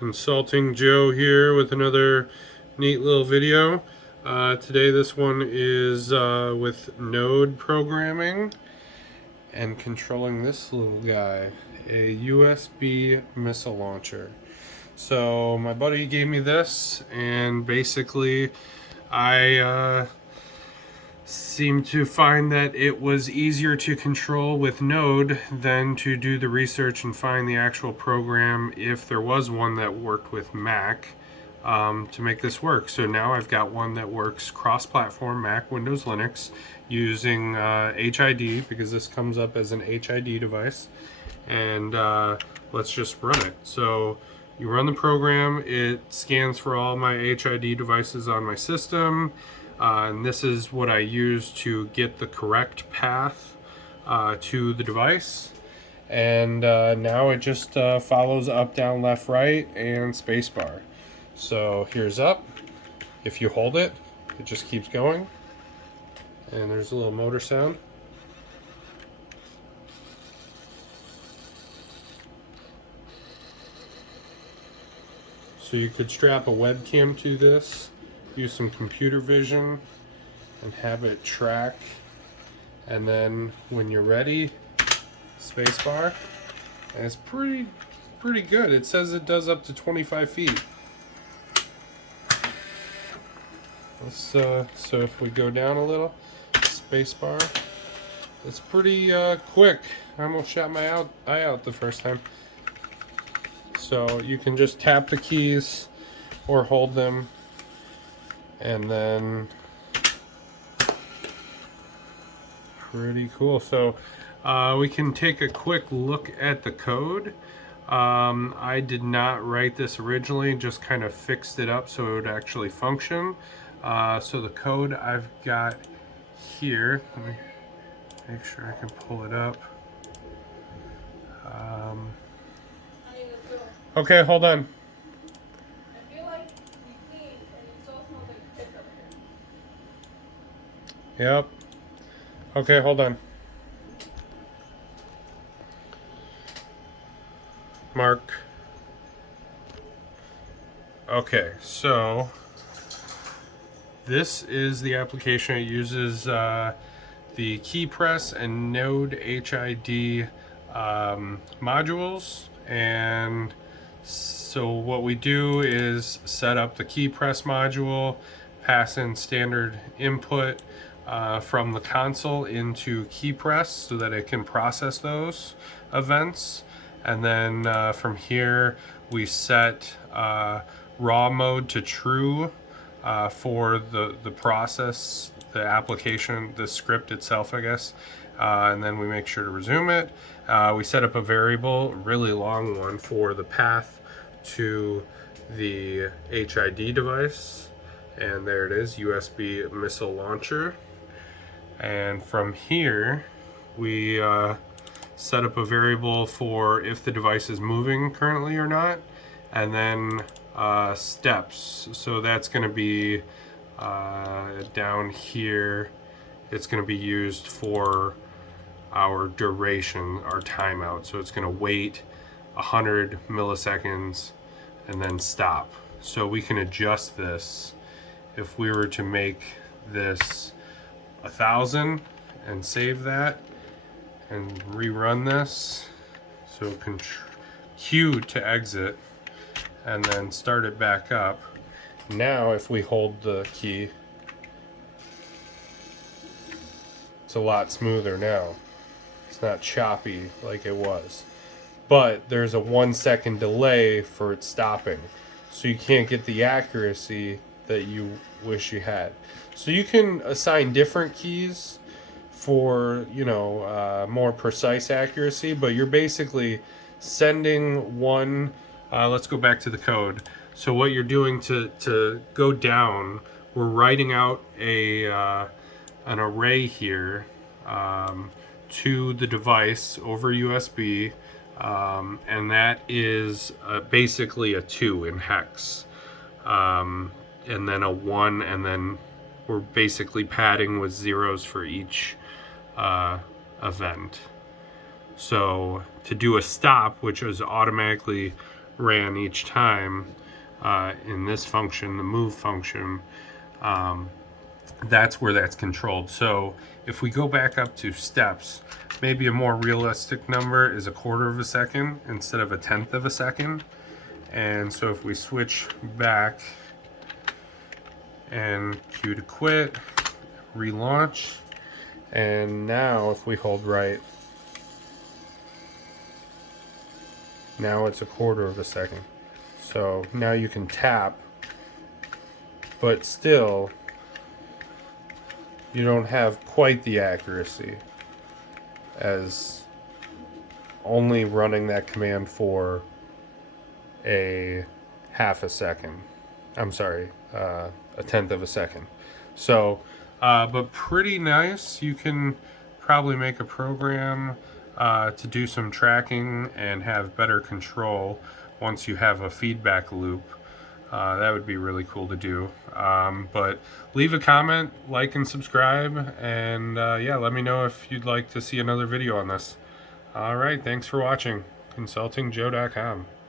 Consulting Joe here with another neat little video. Today this one is with Node programming and controlling this little guy, a USB missile launcher. So my buddy gave me this, and basically I seemed to find that it was easier to control with Node than to do the research and find the actual program, if there was one that worked with Mac, to make this work. So now I've got one that works cross-platform, Mac, Windows, Linux, using HID, because this comes up as an HID device. And let's just run it. So you run the program, it scans for all my HID devices on my system. And this is what I use to get the correct path to the device. And now it just follows up, down, left, right, and spacebar. So here's up. If you hold it, it just keeps going. And there's a little motor sound. So you could strap a webcam to this, use some computer vision, and have it track. And then when you're ready, spacebar. And it's pretty good. It says it does up to 25 feet. So if we go down a little, spacebar, it's pretty quick. I almost shot my eye out the first time. So you can just tap the keys or hold them, and then pretty cool. So we can take a quick look at the code. I did not write this originally, just kind of fixed it up so it would actually function. So the code I've got here, let me make sure I can pull it up. Okay, hold on. I feel like we cleaned and it still smells like piss over here. Yep. Okay, hold on. Mark. Okay, so this is the application. It uses the key press and Node HID modules. And so what we do is set up the key press module, pass in standard input from the console into key press so that it can process those events. And then from here we set raw mode to true for the process, the application, the script itself, I guess. And then we make sure to resume it. We set up a variable, really long one, for the path to the HID device. And there it is, USB missile launcher. And from here, we set up a variable for if the device is moving currently or not. And then steps. So that's going to be down here. It's going to be used for our duration, our timeout. So it's going to wait 100 milliseconds and then stop. So we can adjust this. If we were to make this 1,000 and save that and rerun this, so Q to exit and then start it back up. Now if we hold the key, it's a lot smoother now. It's not choppy like it was. But there's a 1 second delay for it stopping. So you can't get the accuracy that you wish you had. So you can assign different keys for, more precise accuracy, but you're basically sending one, let's go back to the code. So what you're doing to go down, we're writing out an array here to the device over USB, and that is basically a 2 in hex, and then a 1, and then we're basically padding with zeros for each event. So to do a stop, which is automatically ran each time in this function, the move function, that's where that's controlled. So if we go back up to steps, maybe a more realistic number is 1/4 of a second instead of 1/10 of a second. And so if we switch back and Q to quit, relaunch, and now if we hold right, now it's 1/4 of a second. So now you can tap, but still you don't have quite the accuracy as only running that command for a 1/2 a second. I'm sorry, 1/10 of a second. So, but pretty nice. You can probably make a program to do some tracking and have better control once you have a feedback loop. That would be really cool to do. But leave a comment, like and subscribe, and yeah, let me know if you'd like to see another video on this. All right, thanks for watching. ConsultingJoe.com.